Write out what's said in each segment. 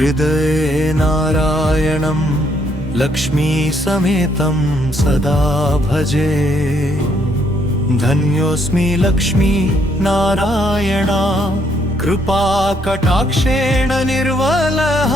हृदये नारायणं लक्ष्मी समेतं सदा भजे। धन्योऽस्मि लक्ष्मी नारायणा कृपा कटाक्षेण निर्वलः।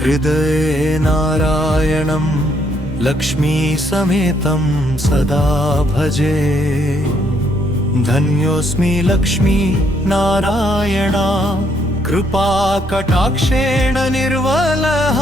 हृदये नारायणं लक्ष्मी समेतं सदा भजे। धन्योऽस्मि लक्ष्मी नारायणा कृपा कटाक्षेण निर्वलः।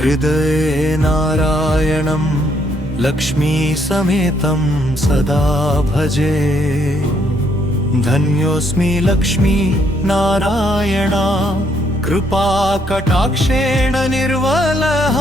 हृदये नारायणं लक्ष्मी समेतं सदा भजे। धन्योऽस्मि लक्ष्मी नारायणा कृपा कटाक्षेण निर्वलः।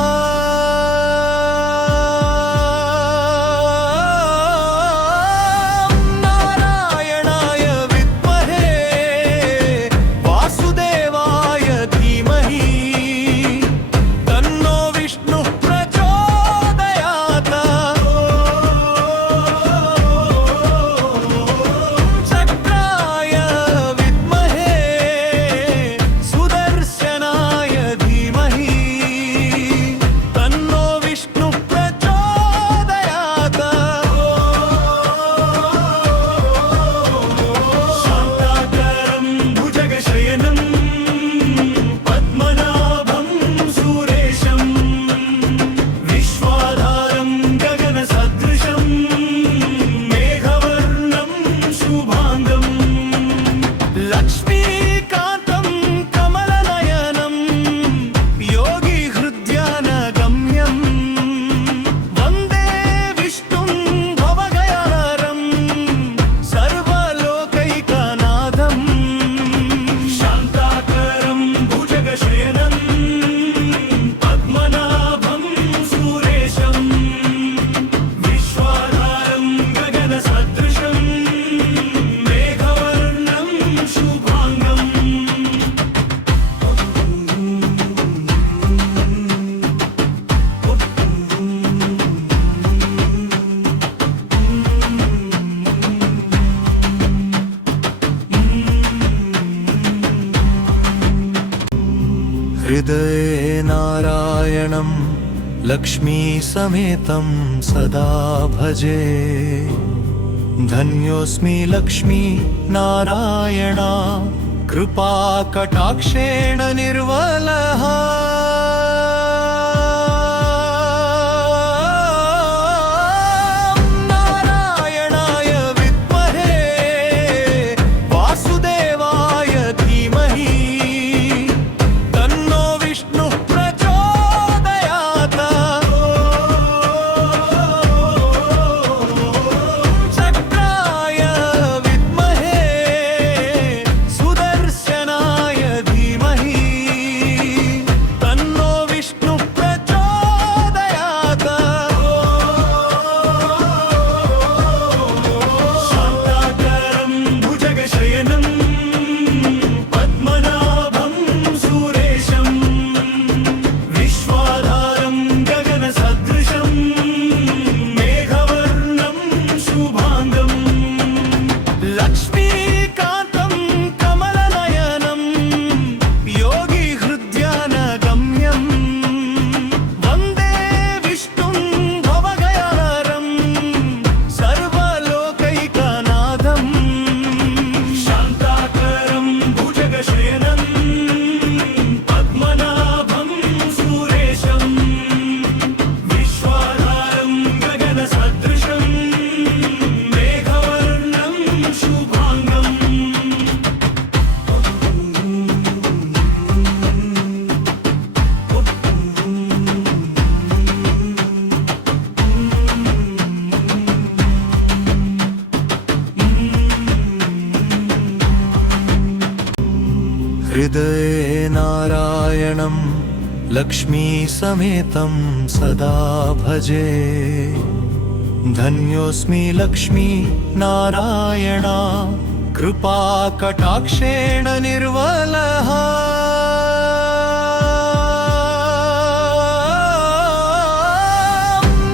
लक्ष्मी समेतं सदा भजे। धन्योऽस्मि लक्ष्मी नारायणा कृपाकटाक्षेण निर्मलः। नारायणाय विद्महे वासुदेवाय धीमहि तन्नो विष्णुः प्रचोदयात्। चक्राय विद्महे सुदर्शनाय धीमहि तन्नो विष्णुः प्रचोदयात्। शान्ताकारं भुजगशयनं पद्मनाभं सुरेशं विश्वाधारं गगनसदृशं मेघवर्णं शुभाङ्गं लक्ष्मीकान्तं कमलनयनं योगिहृद्यानगम्यं वन्दे विष्णुं भवगयारं सर्वलोकैकनाथं। शान्ताकारं भुजगशयनं पद्मनाभं सुरेशं विश्वाधारं गगनसदृशं मेघवर्णं शुभाङ्गम्। हृदये नारायणं लक्ष्मी समेतं सदा भजे। धन्योऽस्मि लक्ष्मी नारायणा कृपाकटाक्षेण निर्मलः।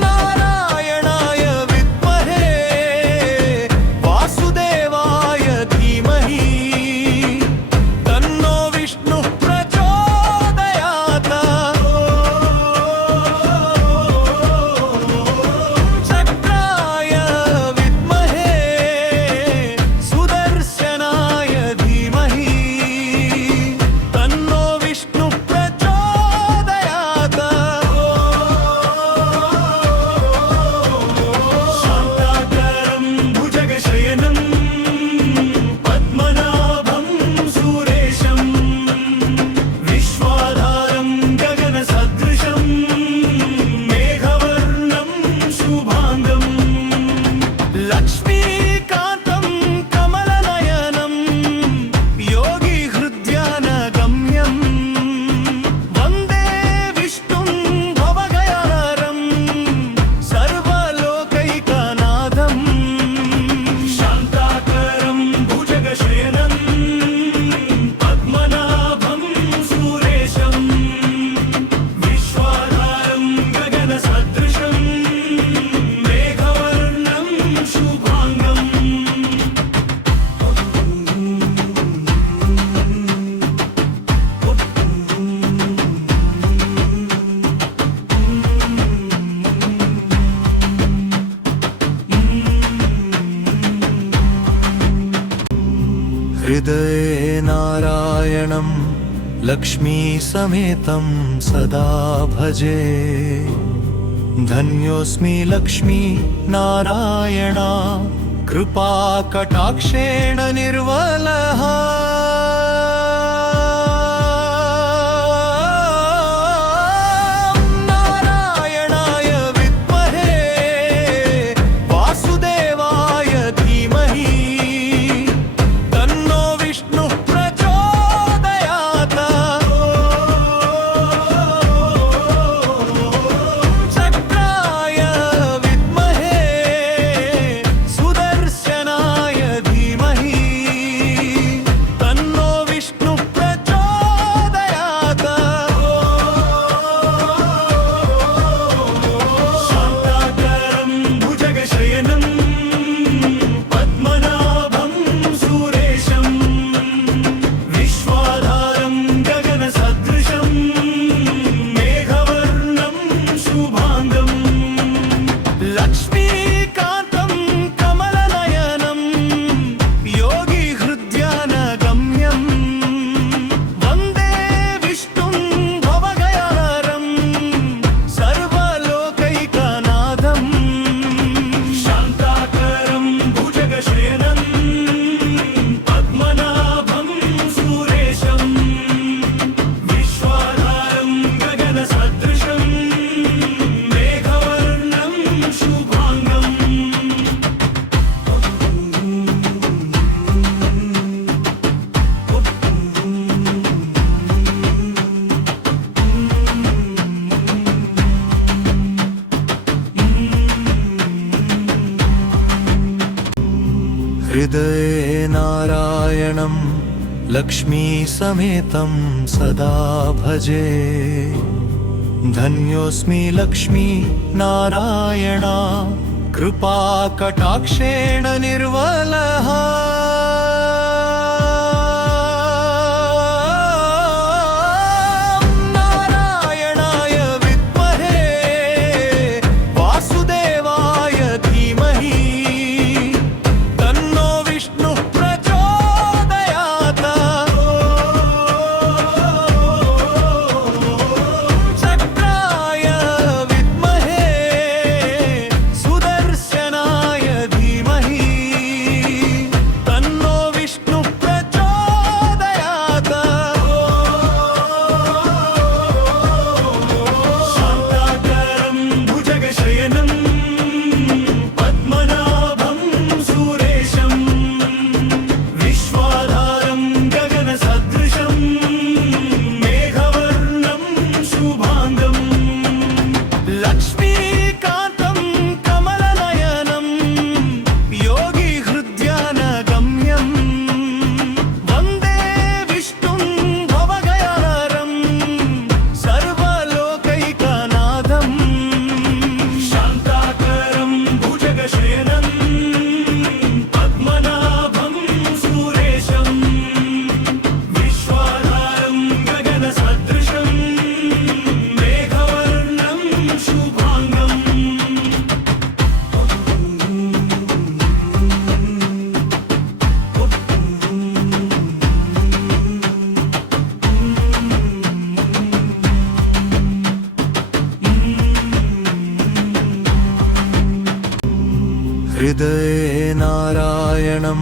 नारायणाय विद्महे वासुदेवाय धीमहि तन्नो विष्णुः प्रचोदयात्। चक्राय विद्महे सुदर्शनाय धीमहि तन्नो विष्णुः प्रचोदयात्। शान्ताकारं भुजगशयनं पद्मनाभं सुरेशं विश्वाधारं गगनसदृशं मेघवर्णं शुभाङ्गं लक्ष्मीकान्तं कमलनयनं योगिहृद्यानगम्यं वन्दे विष्णुं भवगयारं सर्वलोकैकनाथं। शान्ताकारं भुजगशयनं पद्मनाभं सुरेशं विश्वाधारं गगनसदृशं मेघवर्णं शुभाङ्गम्। हृदये नारायणं लक्ष्मी समेतं सदा भजे। धन्योऽस्मि लक्ष्मी नारायणा कृपाकटाक्षेण निर्मलः। नारायणाय विद्महे वासुदेवाय धीमहि तन्नो विष्णुः प्रचोदयात्। चक्राय विद्महे सुदर्शनाय धीमहि हृदये नारायणं लक्ष्मी समेतं सदा भजे। धन्योऽस्मि लक्ष्मी नारायणा कृपा कटाक्षेण निर्वलः। नारायणाय विद्महे वासुदेवाय धीमहि तन्नो विष्णुः प्रचोदयात्। चक्राय विद्महे सुदर्शनाय धीमहि तन्नो विष्णुः प्रचोदयात्। शान्ताकारं भुजगशयनं पद्मनाभं सुरेशं विश्वाधारं गगनसदृशं मेघवर्णं शुभाङ्गं लक्ष्मीकान्तं कमलनयनं योगिहृद्यानगम्यं वन्दे विष्णुं भवगयानरं सर्वलोकैकनाथं। शान्ताकारं भुजगशयनं पद्मनाभं सुरेशं विश्वाधारं गगनसदृशं मेघवर्णं शुभाङ्गम्। हृदये नारायणं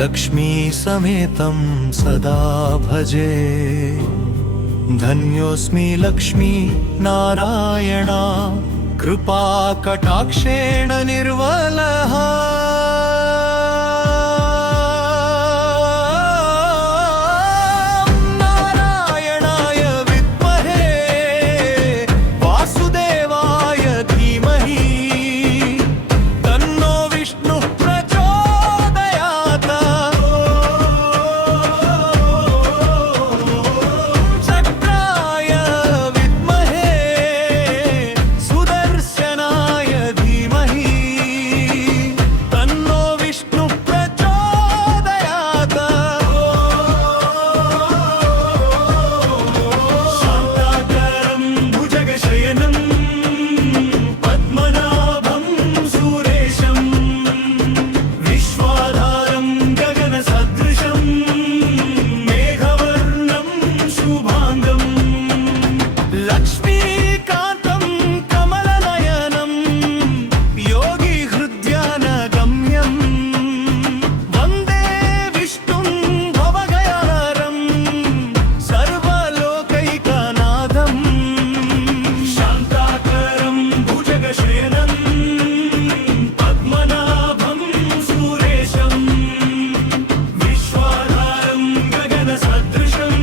लक्ष्मी समेतं सदा भजे। धन्योऽस्मि लक्ष्मी नारायणा कृपा कटाक्षेण निर्वलः। नारायणाय विद्महे वासुदेवाय धीमहि तन्नो विष्णुः प्रचोदयात्। चक्राय विद्महे सुदर्शनाय धीमहि तन्नो विष्णुः प्रचोदयात्। शान्ताकारं भुजगशयनं पद्मनाभं सुरेशं विश्वाधारं गगनसदृशं मेघवर्णं शुभाङ्गं लक्ष्मीकान्तं कमलनयनं योगिहृद्यानगम्यं वन्दे विष्णुं भवगयानरं सर्वलोकैकनाथं। शान्ताकारं भुजगशयनं पद्मनाभं सुरेशं विश्वाधारं गगनसदृशं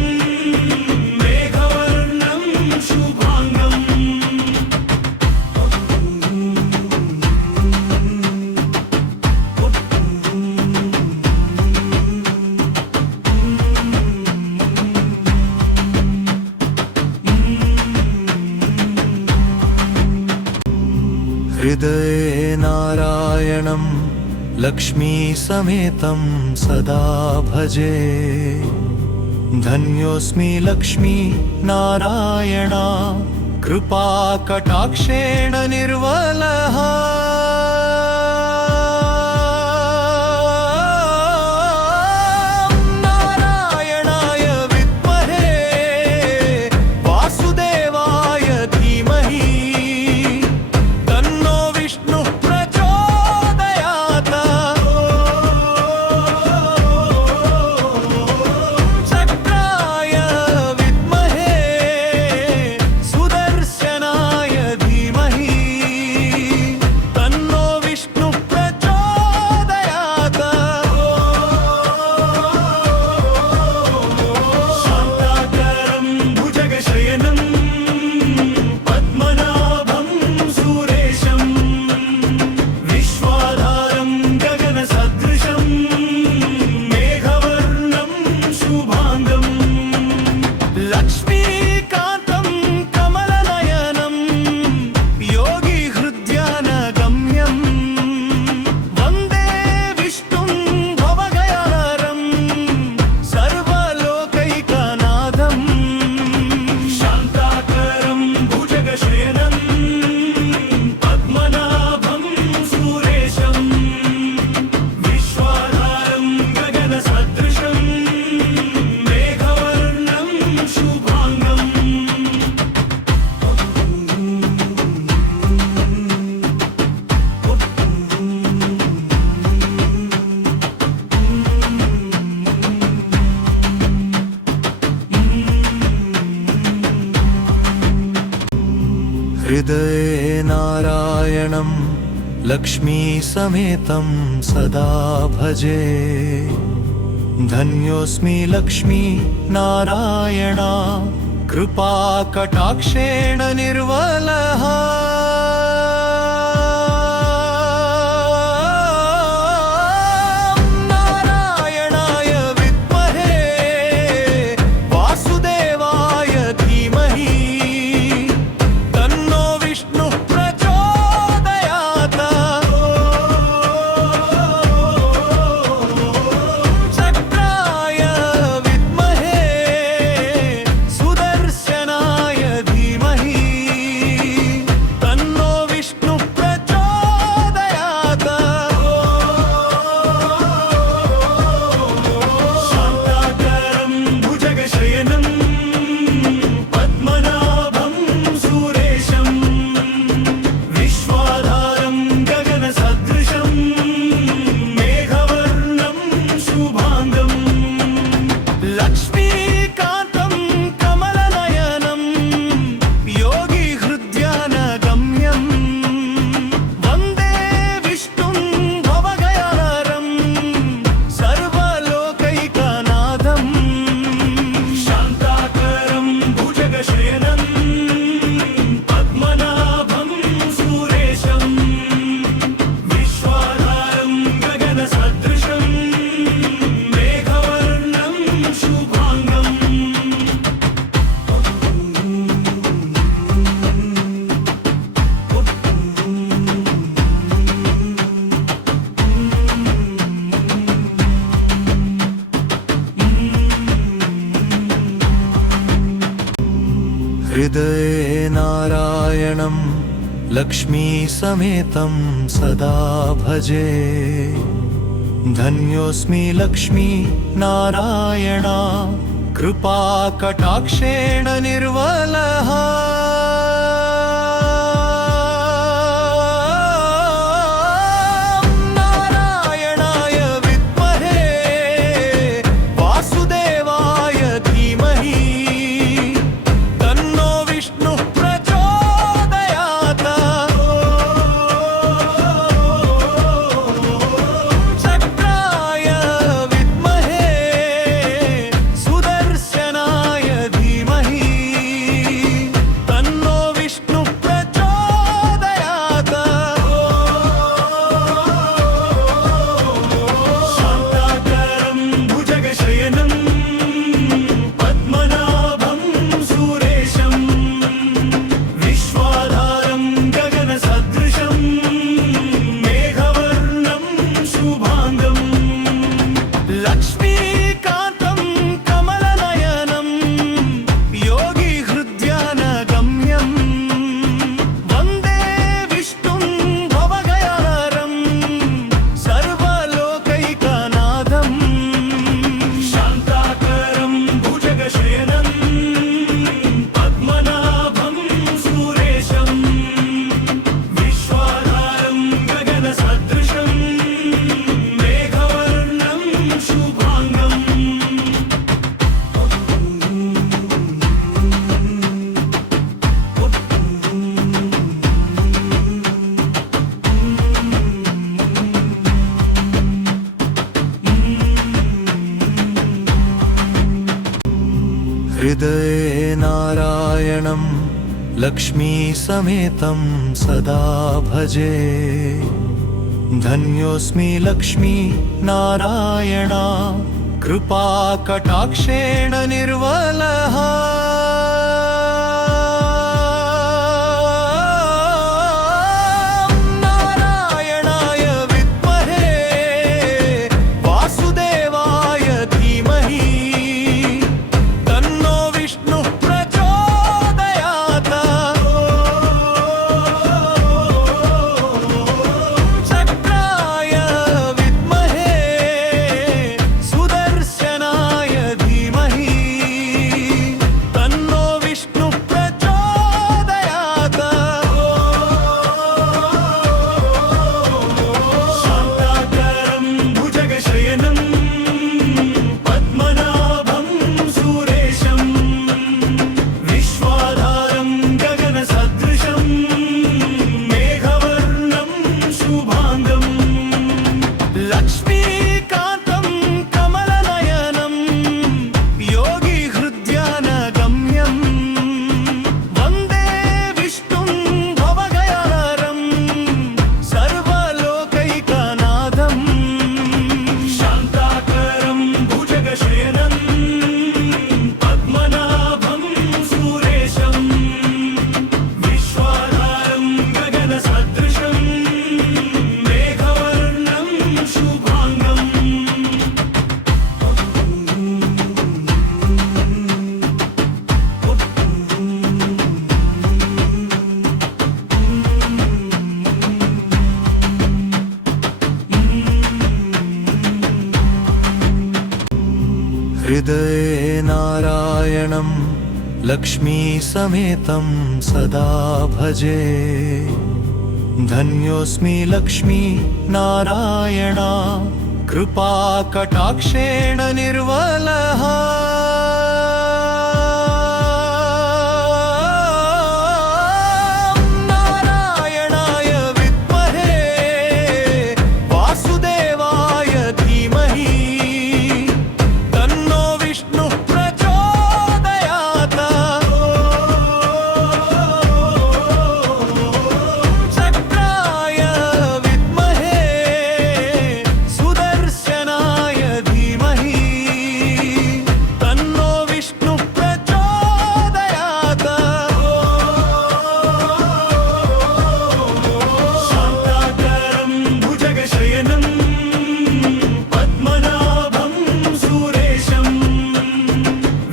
मेघवर्णं शुभाङ्गम्। हृदये नारायणं लक्ष्मी समेतं सदा भजे। धन्योऽस्मि लक्ष्मी नारायणा कृपा कटाक्षेण निर्वलः। नारायणाय विद्महे वासुदेवाय धीमहि तन्नो विष्णुः प्रचोदयात्। चक्राय विद्महे सुदर्शनाय धीमहि लक्ष्मी समेतं सदा भजे। धन्योऽस्मि लक्ष्मी नारायणा कृपा कटाक्षेण निर्वलः। नारायणाय विद्महे वासुदेवाय धीमहि तन्नो विष्णुः प्रचोदयात्। चक्राय विद्महे सुदर्शनाय धीमहि तन्नो विष्णुः प्रचोदयात्। शान्ताकारं भुजगशयनं पद्मनाभं सुरेशं विश्वाधारं गगनसदृशं मेघवर्णं शुभाङ्गं लक्ष्मीकान्तं कमलनयनं योगिहृद्यानगम्यं वन्दे विष्णुं भवगयानरं सर्वलोकैकनाथं। शान्ताकारं भुजगशयनं पद्मनाभं सुरेशं विश्वाधारं गगनसदृशं मेघवर्णं शुभाङ्गम्। हृदये नारायणं लक्ष्मी समेतं सदा भजे। धन्योऽस्मि लक्ष्मी नारायणा कृपा कटाक्षेण निर्वलः। नारायणाय विद्महे वासुदेवाय धीमहि तन्नो विष्णुः प्रचोदयात्। चक्राय विद्महे सुदर्शनाय धीमहि तन्नो विष्णुः प्रचोदयात्। शान्ताकारं भुजगशयनं पद्मनाभं सुरेशं विश्वाधारं गगनसदृशं मेघवर्णं शुभाङ्गं लक्ष्मीकान्तं कमलनयनं योगिहृद्यानगम्यं वन्दे विष्णुं भवगयानरं सर्वलोकैकनाथं। शान्ताकारं भुजगशयनं पद्मनाभं सुरेशं विश्वाधारं गगनसदृशं मेघवर्णं शुभाङ्गम्। हृदये नारायणं लक्ष्मी समेतं सदा भजे। धन्योऽस्मि लक्ष्मी नारायणा कृपा कटाक्षेण निर्वलः। नारायणाय विद्महे वासुदेवाय धीमहि तन्नो विष्णुः प्रचोदयात्। चक्राय विद्महे सुदर्शनाय धीमहि नारायणं लक्ष्मी समेतं सदा भजे। धन्योऽस्मि लक्ष्मी नारायणा कृपा कटाक्षेण निर्वलः। नारायणाय विद्महे वासुदेवाय धीमहि तन्नो विष्णुः प्रचोदयात्। चक्राय विद्महे सुदर्शनाय धीमहि तन्नो विष्णुः प्रचोदयात्। शान्ताकारं भुजगशयनं पद्मनाभं सुरेशं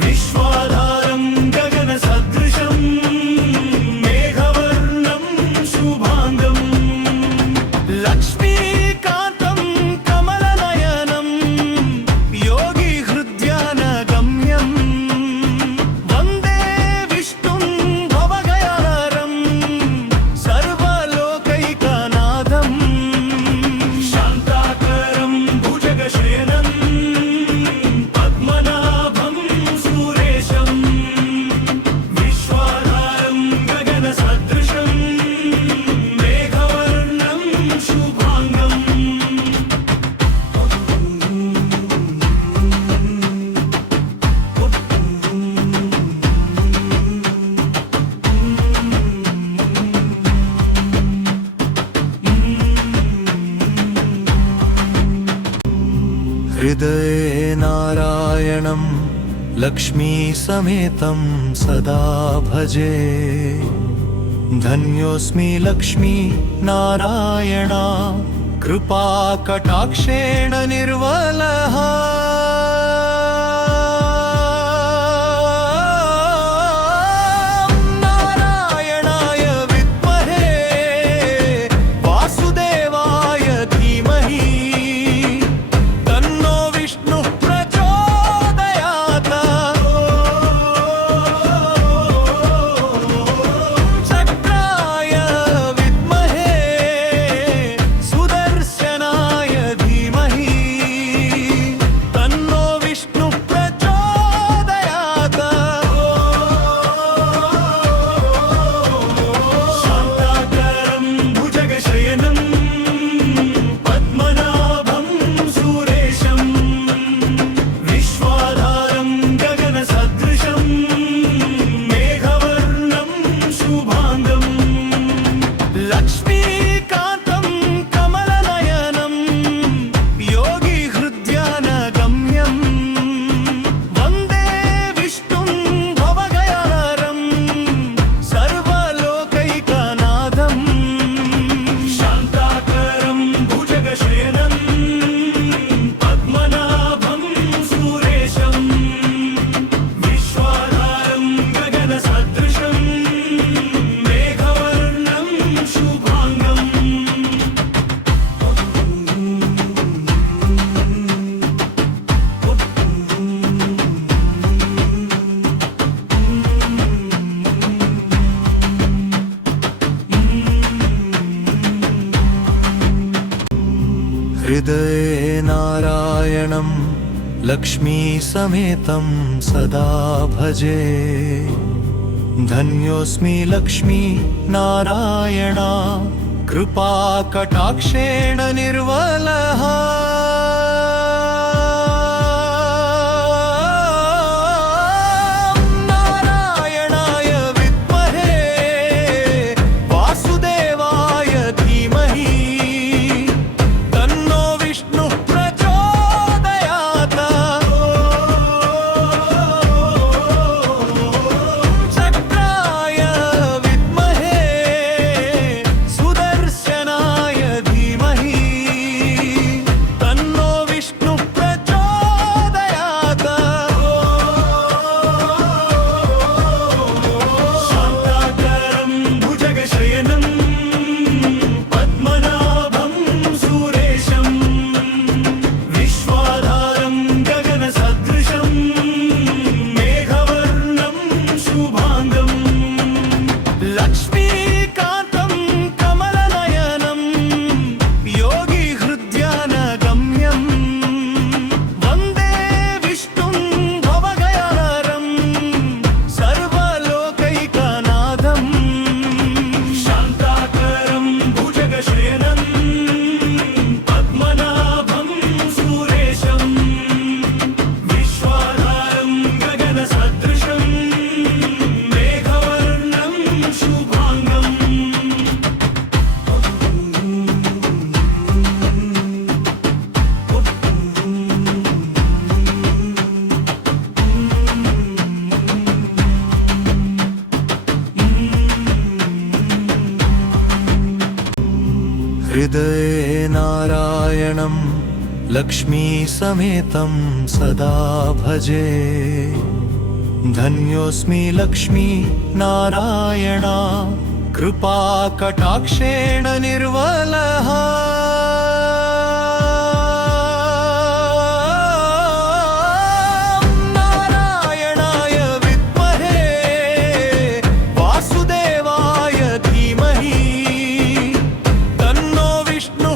विश्वाधारं गगनसदृशं मेघवर्णं शुभाङ्गं लक्ष्मीकान्तं कमलनयनं योगिहृद्यानगम्यं वन्दे विष्णुं भवगयाहरं सर्वलोकैकनाथं। शान्ताकारं भुजगशयनं पद्मनाभं सुरेशं विश्वाधारं गगनसदृशं मेघवर्णं शुभाङ्गम्। हृदये नारायणं लक्ष्मी समेतं सदा भजे। धन्योऽस्मि लक्ष्मी नारायणा कृपा कटाक्षेण निर्वलः। नारायणाय विद्महे वासुदेवाय धीमहि तन्नो विष्णुः प्रचोदयात्। चक्राय विद्महे सुदर्शनाय धीमहि तन्नो विष्णुः प्रचोदयात्। शान्ताकारं भुजगशयनं पद्मनाभं सुरेशं विश्वाधारं गगनसदृशं मेघवर्णं शुभाङ्गं लक्ष्मीकान्तं कमलनयनं योगिहृद्यानगम्यं वन्दे विष्णुं भवगयाहरं सर्वलोकैकनाथं। शान्ताकारं भुजगशयनं पद्मनाभं सुरेशं विश्वाधारं गगनसदृशं मेघवर्णं शुभाङ्गम्। हृदये नारायणं लक्ष्मी समेतं सदा भजे। धन्योऽस्मि लक्ष्मी नारायणा कृपा कटाक्षेण निर्वलः। नारायणाय विद्महे वासुदेवाय धीमहि तन्नो विष्णुः प्रचोदयात्। चक्राय विद्महे सुदर्शनाय धीमहि हृदये नारायणं लक्ष्मी समेतं सदा भजे धन्योऽस्मि लक्ष्मी नारायणा कृपा कटाक्षेण निर्वलः नारायणाय विद्महे वासुदेवाय धीमहि तन्नो विष्णु